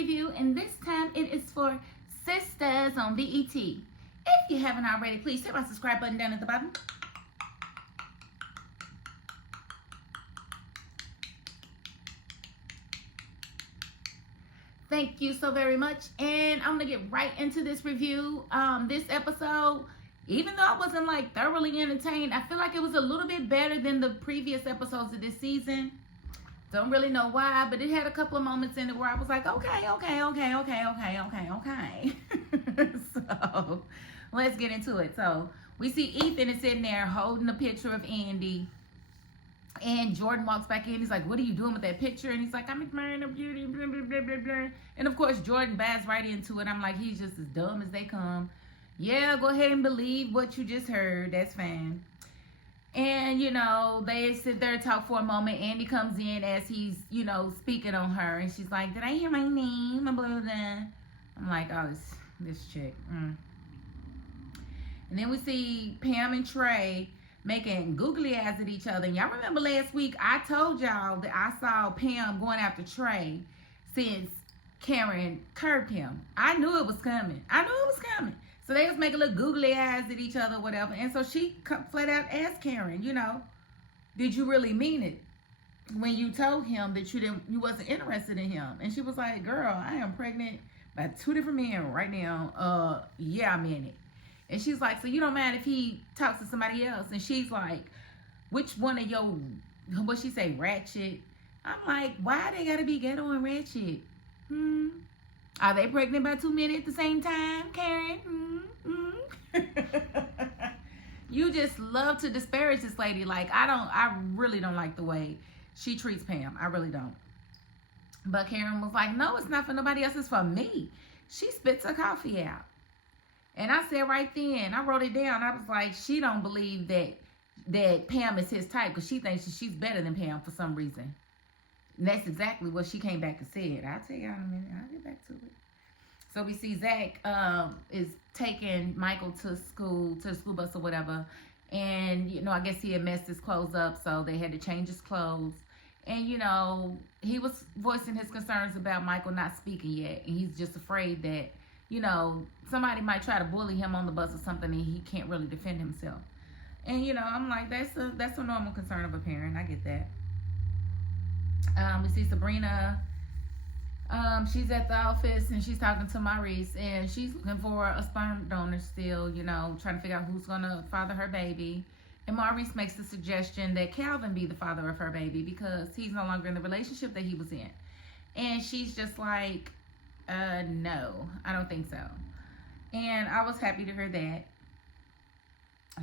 review, and this time it is for Sistas on BET. If you haven't already, please hit my subscribe button down at the bottom. Thank you so very much, and I'm gonna get right into this review. This episode, even though I wasn't like thoroughly entertained, I feel like it was a little bit better than the previous episodes of this season. Don't really know why, but it had a couple of moments in it where I was like, okay. So let's get into it. So we see Ethan is sitting there holding a picture of Andi. And Jordan walks back in. He's like, what are you doing with that picture? And he's like, I'm admiring her beauty, blah, blah, blah, blah, blah. And of course, Jordan bats right into it. I'm like, he's just as dumb as they come. Yeah, go ahead and believe what you just heard. That's fine. And, you know, they sit there and talk for a moment. Andi comes in as he's, you know, speaking on her. And she's like, did I hear my name? Blah, blah, blah. I'm like, oh, this chick. And then we see Pam and Trey making googly eyes at each other. And y'all remember last week, I told y'all that I saw Pam going after Trey since Karen curbed him. I knew it was coming. So they was making little googly eyes at each other, whatever. And so she flat out asked Karen, you know, did you really mean it when you told him that you wasn't interested in him? And she was like, girl, I am pregnant by 2 different men right now. Yeah, I'm in it. And she's like, so you don't mind if he talks to somebody else? And she's like, which one of your, what she say, ratchet? I'm like, why they gotta be ghetto and ratchet? Are they pregnant by 2 men at the same time, Karen? You just love to disparage this lady. Like, I really don't like the way she treats Pam. I really don't. But Karen was like, no, it's not for nobody else. It's for me. She spits her coffee out. And I said right then, I wrote it down. I was like, she don't believe that Pam is his type because she thinks she's better than Pam for some reason. And that's exactly what she came back and said. I'll tell y'all in a minute. I'll get back to it. So we see Zach is taking Michael to the school bus or whatever. And, you know, I guess he had messed his clothes up, so they had to change his clothes. And, you know, he was voicing his concerns about Michael not speaking yet. And he's just afraid that, you know, somebody might try to bully him on the bus or something and he can't really defend himself. And, you know, I'm like, that's a normal concern of a parent. I get that. We see Sabrina. She's at the office and she's talking to Maurice and she's looking for a sperm donor still, you know, trying to figure out who's going to father her baby. And Maurice makes the suggestion that Calvin be the father of her baby because he's no longer in the relationship that he was in. And she's just like, no, I don't think so. And I was happy to hear that.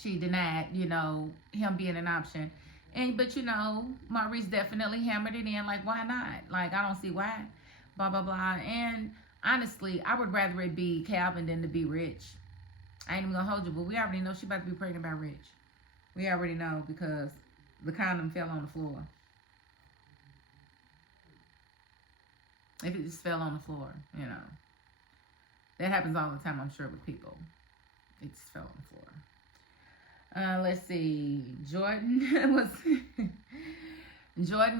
She denied, you know, him being an option. But, you know, Maurice definitely hammered it in, like, why not? Like, I don't see why, blah, blah, blah. And honestly, I would rather it be Calvin than to be Rich. I ain't even gonna hold you, but we already know she about to be pregnant by Rich. We already know because the condom fell on the floor. If it just fell on the floor, you know. That happens all the time, I'm sure, with people. It just fell on the floor. Let's see. Jordan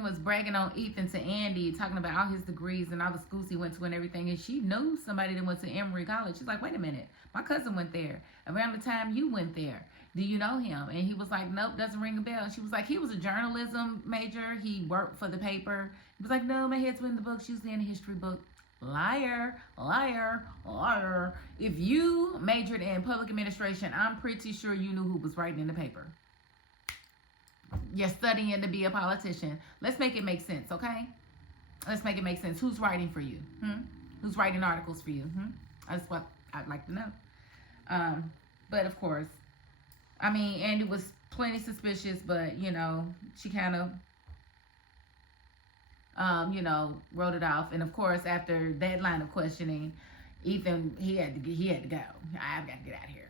was bragging on Ethan to Andi, talking about all his degrees and all the schools he went to and everything. And she knew somebody that went to Emory College. She's like, wait a minute. My cousin went there around the time you went there. Do you know him? And he was like, nope, doesn't ring a bell. And she was like, he was a journalism major. He worked for the paper. He was like, no, my head's in the books, usually in a history book. Liar, liar, liar. If you majored in public administration, I'm pretty sure you knew who was writing in the paper. You're studying to be a politician. Let's make it make sense, okay? Let's make it make sense. Who's writing for you? Who's writing articles for you? That's what I'd like to know. But of course, I mean, Andi was plenty suspicious, but, you know, she kind of, you know, wrote it off. And of course, after that line of questioning, Ethan, he had to go. I've got to get out of here.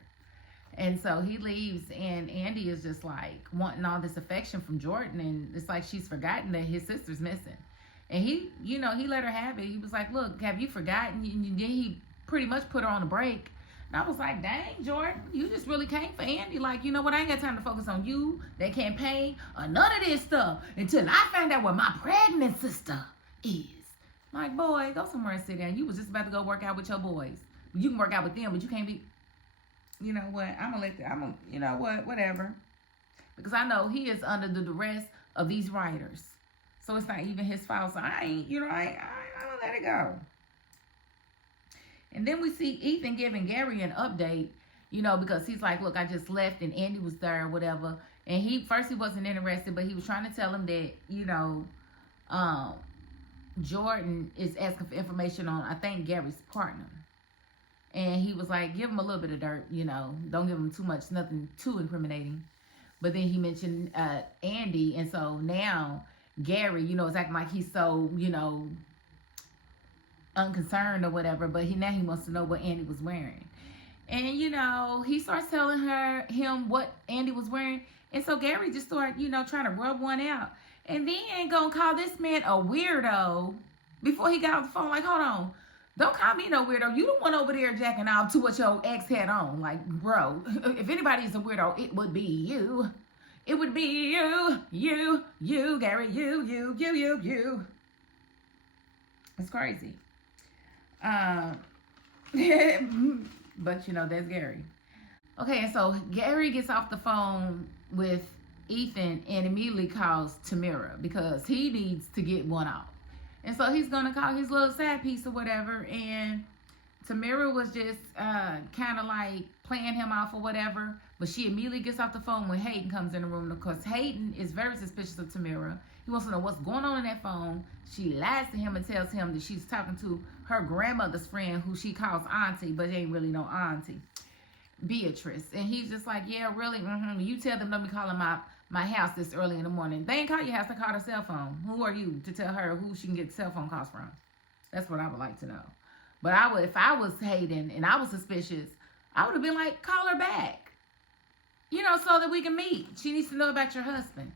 And so he leaves, and Andi is just like wanting all this affection from Jordan, and it's like she's forgotten that his sister's missing. And he, you know, he let her have it. He was like, look, have you forgotten? And then he pretty much put her on a break. And I was like, dang, Jordan, you just really came for Andi. Like, you know what? I ain't got time to focus on you, that campaign, or none of this stuff until I find out where my pregnant sister is. Like, boy, go somewhere and sit down. You was just about to go work out with your boys. You can work out with them, but you can't be. You know what? You know what? Whatever. Because I know he is under the duress of these writers. So it's not even his fault. So I ain't gonna let it go. And then we see Ethan giving Gary an update, because he's like, look, I just left and Andi was there or whatever. And he wasn't interested, but he was trying to tell him that, Jordan is asking for information on, I think, Gary's partner. And he was like, give him a little bit of dirt, don't give him too much, nothing too incriminating. But then he mentioned Andi, and so now Gary, is acting like he's so, unconcerned or whatever, but now he wants to know what Andi was wearing. And, he starts telling him what Andi was wearing. And so Gary just started, trying to rub one out. And then gonna call this man a weirdo before he got off the phone. Like, hold on. Don't call me no weirdo. You the one over there jacking off to what your ex had on. Like, bro, if anybody's a weirdo, it would be you. It would be you, Gary, you. It's crazy. But, that's Gary. Okay, and so Gary gets off the phone with Ethan and immediately calls Tamira because he needs to get one off. And so he's going to call his little side piece or whatever. And Tamira was just kind of like playing him off or whatever. But she immediately gets off the phone when Hayden comes in the room. Because Hayden is very suspicious of Tamira. He wants to know what's going on in that phone. She lies to him and tells him that she's talking to her grandmother's friend who she calls Auntie. But ain't really no Auntie. Beatrice. And he's just like, yeah, really? You tell them let me call him my house this early in the morning. They ain't call your house, they call her cell phone. Who are you to tell her who she can get cell phone calls from? That's what I would like to know. But if I was Hayden and I was suspicious, I would have been like, call her back. So that we can meet. She needs to know about your husband.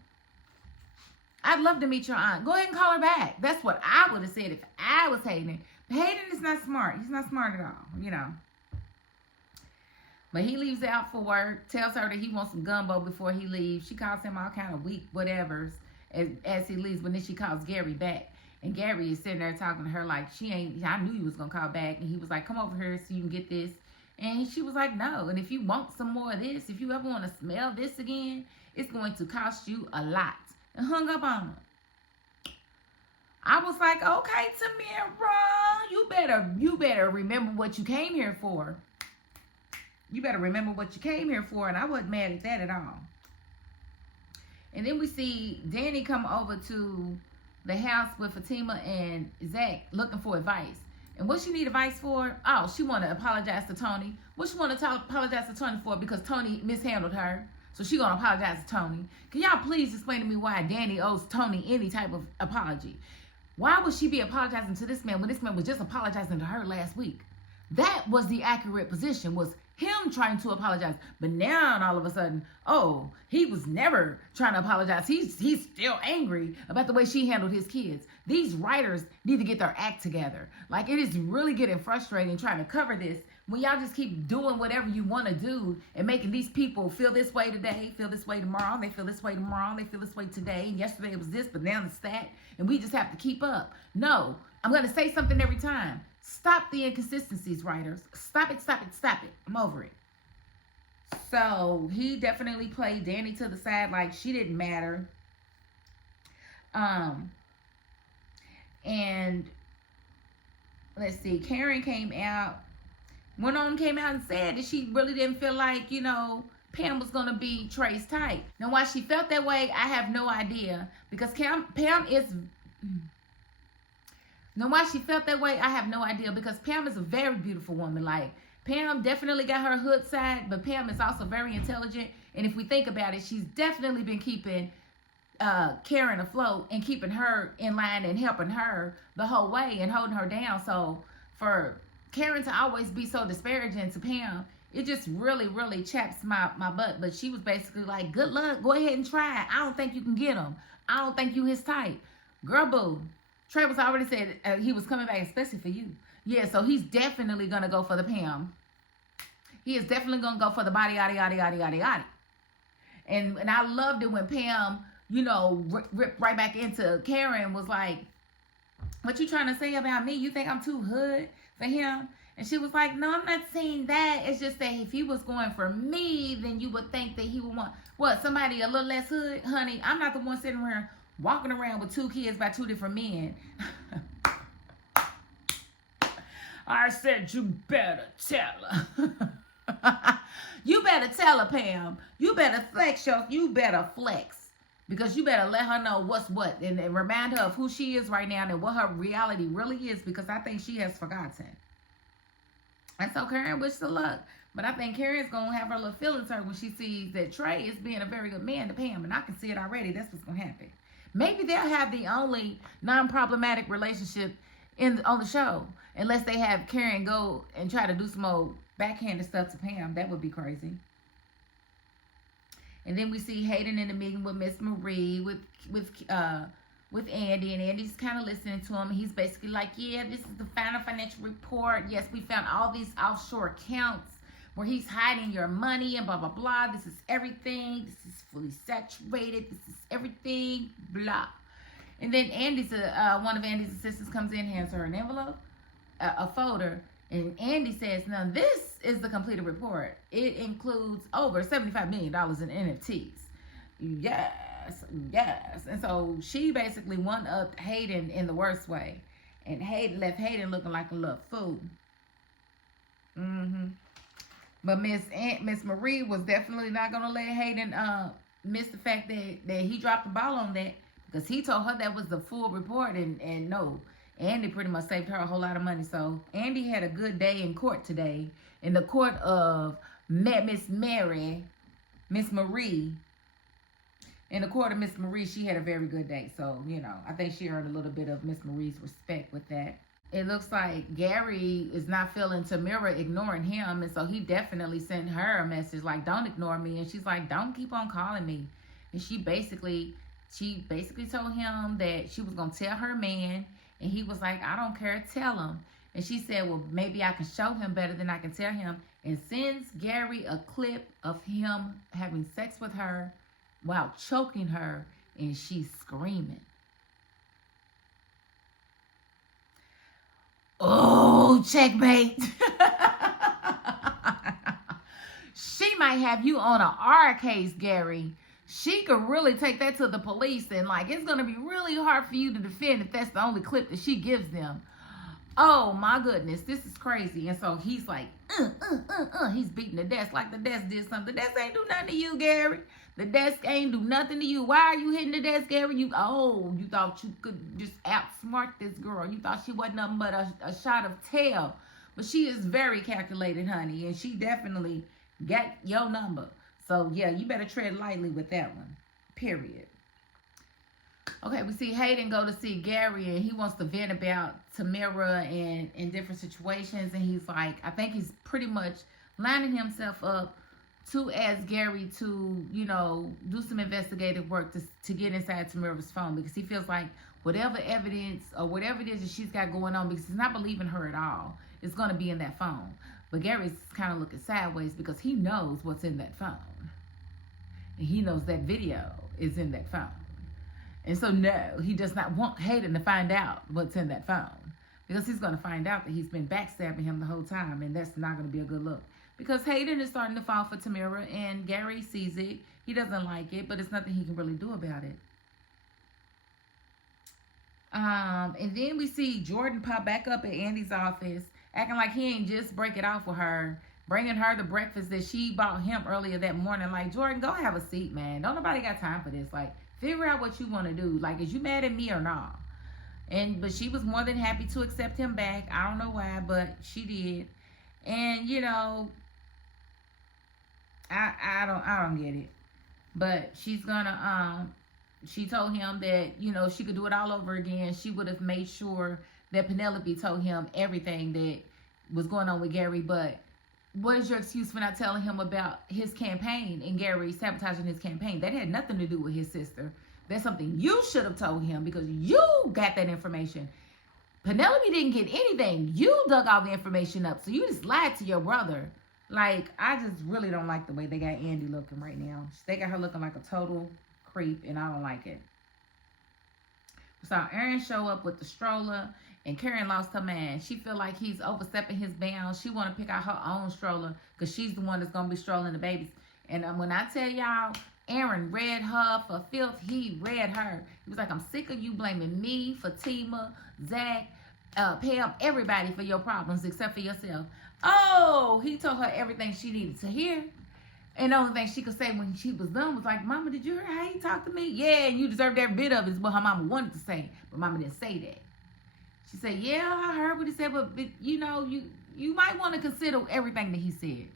I'd love to meet your aunt. Go ahead and call her back. That's what I would have said if I was Hayden. Hayden is not smart. He's not smart at all, But he leaves out for work, tells her that he wants some gumbo before he leaves. She calls him all kind of weak whatevers as he leaves, but then she calls Gary back. And Gary is sitting there talking to her like, I knew you was going to call back. And he was like, come over here so you can get this. And she was like, no. And if you want some more of this, if you ever want to smell this again, it's going to cost you a lot. And hung up on her. I was like, okay, Tamira, you better remember what you came here for. You better remember what you came here for, and I wasn't mad at that at all. And then we see Danny come over to the house with Fatima and Zach looking for advice. And what she need advice for? Oh, she want to apologize to Tony. What she want to apologize to Tony for? Because Tony mishandled her. So she going to apologize to Tony. Can y'all please explain to me why Danny owes Tony any type of apology? Why would she be apologizing to this man when this man was just apologizing to her last week? That was the accurate position, was him trying to apologize. But now all of a sudden, oh, he was never trying to apologize. He's still angry about the way she handled his kids. These writers need to get their act together. Like, it is really getting frustrating trying to cover this when y'all just keep doing whatever you want to do and making these people feel this way today, feel this way tomorrow, they feel this way tomorrow, they feel this way today, and yesterday it was this, but now it's that, and we just have to keep up. No, I'm going to say something every time. Stop the inconsistencies, writers. Stop it. I'm over it. So he definitely played Danny to the side like she didn't matter. And let's see, Karen came out and said that she really didn't feel like, Pam was going to be Trey's type. Now, why she felt that way, I have no idea. Because Pam is... Now, why she felt that way, I have no idea. Because Pam is a very beautiful woman. Like, Pam definitely got her hood side, but Pam is also very intelligent. And if we think about it, she's definitely been keeping Karen afloat and keeping her in line and helping her the whole way and holding her down. So for Karen to always be so disparaging to Pam, it just really, really chaps my butt. But she was basically like, good luck. Go ahead and try it. I don't think you can get him. I don't think you his type. Girl, boo. Trey was already said he was coming back especially for you. Yeah, so he's definitely going to go for the Pam. He is definitely going to go for the body, yada, yada, yada, yada, yada. And I loved it when Pam, ripped right back into Karen, was like, what you trying to say about me? You think I'm too hood for him? And she was like, no, I'm not saying that. It's just that if he was going for me, then you would think that he would want, what, somebody a little less hood? Honey, I'm not the one sitting around walking around with 2 kids by 2 different men. I said you better tell her. You better tell her, Pam. You better flex you better flex. Because you better let her know what's what. And remind her of who she is right now and what her reality really is. Because I think she has forgotten. And so Karen wished her luck. But I think Karen's going to have her little feelings hurt when she sees that Trey is being a very good man to Pam. And I can see it already. That's what's going to happen. Maybe they'll have the only non-problematic relationship on the show. Unless they have Karen go and try to do some old backhanded stuff to Pam. That would be crazy. And then we see Hayden in the meeting with Miss Marie, with Andi, and Andy's kind of listening to him. He's basically like, yeah, this is the final financial report. Yes, we found all these offshore accounts where he's hiding your money and blah, blah, blah. This is everything. This is fully saturated. This is everything, blah. And then one of Andy's assistants comes in, hands her an envelope, a folder. And Andi says, now this is the completed report. It includes over $75 million in NFTs. Yes. And so she basically one-upped Hayden in the worst way. And Hayden left Hayden looking like a little fool. But Miss Marie was definitely not going to let Hayden miss the fact that he dropped the ball on that. Because he told her that was the full report. And no. Andi pretty much saved her a whole lot of money. So Andi had a good day in court today. In the court of Miss Marie. In the court of Miss Marie, she had a very good day. So, I think she earned a little bit of Miss Marie's respect with that. It looks like Gary is not feeling Tamira ignoring him. And so he definitely sent her a message like, don't ignore me. And she's like, don't keep on calling me. And she basically told him that she was going to tell her man. And he was like, I don't care, tell him. And she said, well, maybe I can show him better than I can tell him. And sends Gary a clip of him having sex with her while choking her. And she's screaming. Oh, checkmate. She might have you on an R case, Gary. She could really take that to the police and it's going to be really hard for you to defend if that's the only clip that she gives them. Oh my goodness, this is crazy. And so he's like, he's beating the desk like the desk did something. The desk ain't do nothing to you, Gary. The desk ain't do nothing to you. Why are you hitting the desk, Gary? You thought you could just outsmart this girl. You thought she wasn't nothing but a shot of tail. But she is very calculated, honey. And she definitely got your number. So, yeah, you better tread lightly with that one. Period. Okay, we see Hayden go to see Gary, and he wants to vent about Tamira and in different situations. And he's like, I think he's pretty much lining himself up to ask Gary to, do some investigative work to get inside Tamira's phone. Because he feels like whatever evidence or whatever it is that she's got going on, because he's not believing her at all, it's going to be in that phone. But Gary's kind of looking sideways because he knows what's in that phone. And he knows that video is in that phone. And so, no, he does not want Hayden to find out what's in that phone. Because he's going to find out that he's been backstabbing him the whole time. And that's not going to be a good look. Because Hayden is starting to fall for Tamira. And Gary sees it. He doesn't like it. But it's nothing he can really do about it. And then we see Jordan pop back up at Andi's office. Acting like he ain't just break it off with her. Bringing her the breakfast that she bought him earlier that morning. Like, Jordan, go have a seat, man. Don't nobody got time for this. Like, figure out what you want to do. Like, is you mad at me or not? But she was more than happy to accept him back. I don't know why, but she did. And, I don't get it. But she's gonna, she told him that, she could do it all over again. She would have made sure that Penelope told him everything that was going on with Gary. But what is your excuse for not telling him about his campaign and Gary sabotaging his campaign? That had nothing to do with his sister. That's something you should have told him because you got that information. Penelope didn't get anything. You dug all the information up. So you just lied to your brother. Like, I just really don't like the way they got Andi looking right now. They got her looking like a total creep, and I don't like it. Saw Aaron show up with the stroller, and Karen lost her man. She feel like he's overstepping his bounds. She want to pick out her own stroller because she's the one that's going to be strolling the babies. And when I tell y'all, Aaron read her for filth. He read her. He was like, I'm sick of you blaming me, Fatima, Zach, Pam, everybody for your problems except for yourself. Oh, he told her everything she needed to hear. And the only thing she could say when she was done was like, Mama, did you hear how he talked to me? Yeah, and you deserved every bit of it is what her mama wanted to say. But Mama didn't say that. She said, yeah, I heard what he said, but you know, you might want to consider everything that he said.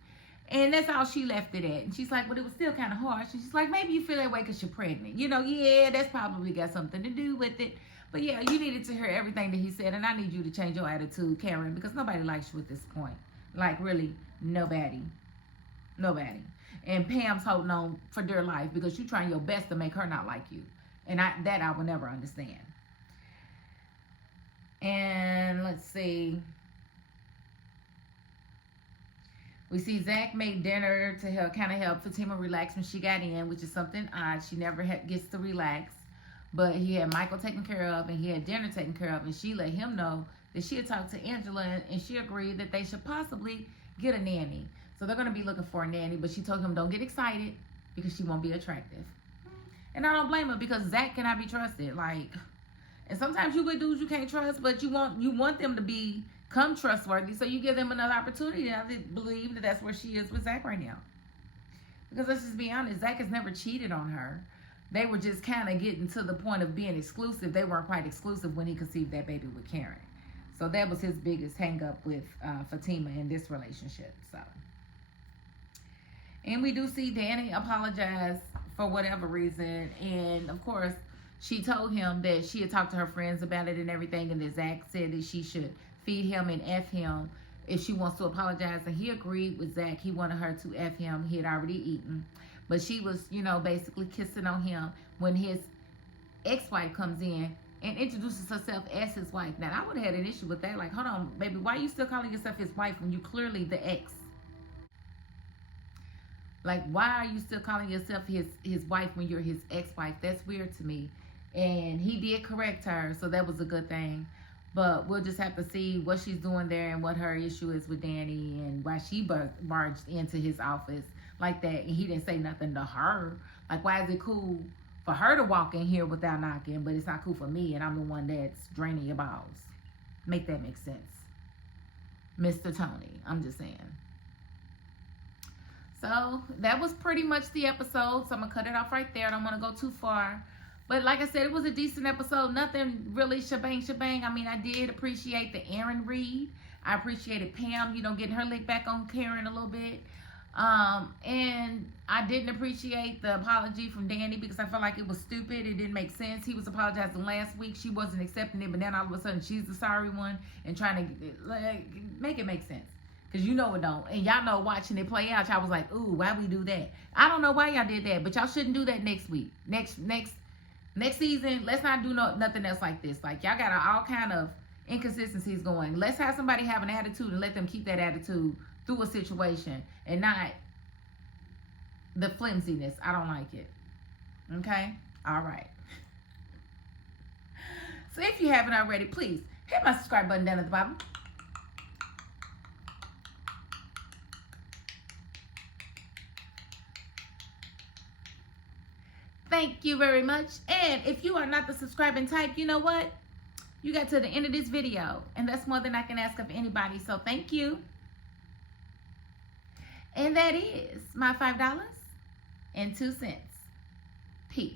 And that's all she left it at. And she's like, but it was still kind of harsh. And she's like, maybe you feel that way because you're pregnant. You know, yeah, that's probably got something to do with it. But yeah, you needed to hear everything that he said. And I need you to change your attitude, Karen, because nobody likes you at this point. Like, really, nobody. Nobody. And Pam's holding on for dear life because you're trying your best to make her not like you. And that I will never understand. And let's see. We see Zach made dinner to help, kind of help Fatima relax when she got in, which is something odd. She never gets to relax. But he had Michael taken care of, and he had dinner taken care of, and she let him know that she had talked to Angela, and she agreed that they should possibly get a nanny. So they're going to be looking for a nanny, but she told him don't get excited because she won't be attractive. And I don't blame her because Zach cannot be trusted. Like, and sometimes you with dudes you can't trust, but you want them to become trustworthy, so you give them another opportunity. And I believe that that's where she is with Zach right now. Because let's just be honest, Zach has never cheated on her. They were just kind of getting to the point of being exclusive. They weren't quite exclusive when he conceived that baby with Karen. So that was his biggest hang up with Fatima in this relationship. So, and we do see Danni apologize for whatever reason. And of course, she told him that she had talked to her friends about it and everything. And that Zach said that she should feed him and F him if she wants to apologize. And he agreed with Zach. He wanted her to F him. He had already eaten. But she was, you know, basically kissing on him when his ex-wife comes in and introduces herself as his wife. Now, I would have had an issue with that. Like, hold on, baby, why are you still calling yourself his wife when you clearly the ex? Like, why are you still calling yourself his wife when you're his ex-wife? That's weird to me. And he did correct her, so that was a good thing. But we'll just have to see what she's doing there and what her issue is with Danni and why she barged into his office like that. And he didn't say nothing to her. Like, why is it cool for her to walk in here without knocking, but it's not cool for me and I'm the one that's draining your balls? Make that make sense, Mr. Tony. I'm just saying. So that was pretty much the episode. So I'm going to cut it off right there. I don't want to go too far. But like I said, it was a decent episode. Nothing really shebang. I mean, I did appreciate the Aaron read. I appreciated Pam, you know, getting her lick back on Karen a little bit. And I didn't appreciate the apology from Danni because I felt like it was stupid. It didn't make sense. He was apologizing last week. She wasn't accepting it. But then all of a sudden, she's the sorry one and trying to like, make it make sense. Because you know it don't. And y'all know watching it play out, y'all was like, ooh, why we do that? I don't know why y'all did that. But y'all shouldn't do that next week. Next season, let's not do nothing else like this. Like, y'all got all kind of inconsistencies going. Let's have somebody have an attitude and let them keep that attitude through a situation and not the flimsiness. I don't like it. Okay? All right. So if you haven't already, please hit my subscribe button down at the bottom. Thank you very much. And if you are not the subscribing type, you know what? You got to the end of this video, and that's more than I can ask of anybody. So thank you. And that is my $5.02. Peace.